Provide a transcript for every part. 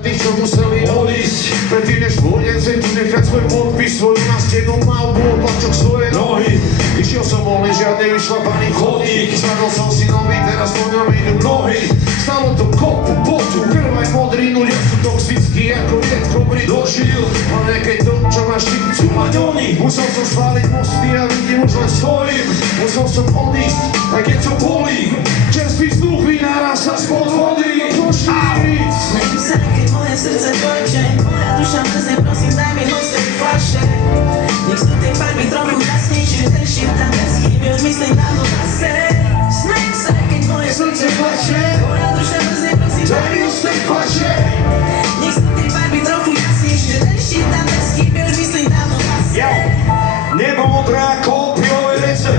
Tí, čo museli odísť, predtým než pôjdem sem tu nechať svoj podpis, svoju na stenu malbu, tlačok svoje nohy. Išiel som voľne, žiadnej vyšlapaný chodník, sadol som si nový, teraz po ňom idú nohy. Stalo to kopu, potu, krv aj modrinu, ľudia sú toxickí, ako vietko mi dožil. Ale keď to, čo máš ty, sú mať oni. Musel som spáliť mosty a vidím, už len stojím. Musel som odísť, aj keď to bolí. Čerstvý vzduch vynára sa spod vody. Snažím sa, keď moje srdce plače, moja duša mrzne, prosím, daj mi hoď z tej fľaše. Nech sú tej farby trochu jasnejšie, ten šíp tam neschýbe, už myslím na to zase. Snažím sa, keď moje srdce plače, moja duša mrzne, prosím, daj mi hoď z tej fľaše. Nech sú tej farby trochu jasnejšie, ten šíp tam neschýbe, už myslím na to zase. Nebo modré ako opiové rece.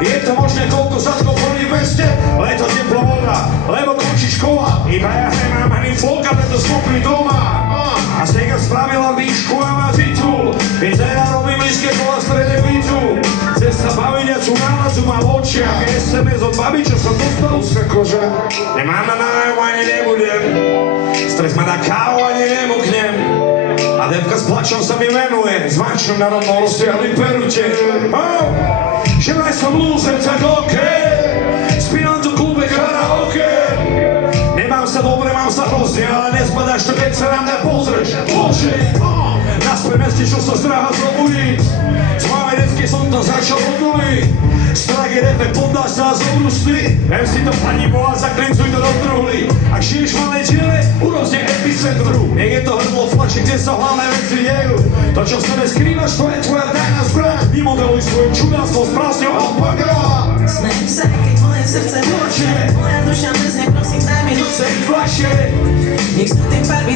Je to možné, koľko zadkov chodí v veste? Leto teplo voda, lebo končí škola. Iba ja nemám ani folka, preto skúpim doma. A Sega spravila výšku a má titul. Keď ja robím blízke kola v strede bytu. Cesta baviňačú náladu má v očiach. SMS od babi, čo som dostal. Úzka koža. Nemám na nájom, ani nebudem. Stres ma dá kávu, ani nemoknem. A devka s plačom sa mi venuje. S vančnom na rovno rozsiahli perute. Že vraj som lúzer, tak okej. Spínam tu klube karaoke. Nemám sa dobre, mám sa hrozne, ale nezbadáš to, keď sa na mňa pozrieš. Bože, naspäť meste, čo sa zdráha zobudiť. Z mojej detskej som to začal od nuly. Strach je repe, poddáš sa a zobrusli. Vem si to pani Boha, zaklincuj to do truhly. Ak žiješ v malej diele, urozne epicentru. Nech je to hrdlo flače, kde sa hlavné veci dejú. To, čo v sebe skrývaš, to je tvoja tajná zbraň. Vymodeluj svoje čudáctvo s prásňou alpaga. Snažím sa, keď moje srdce plače, moja duša mrzne, prosím, daj mi hoď z tej fľaše. Nech sú tej farby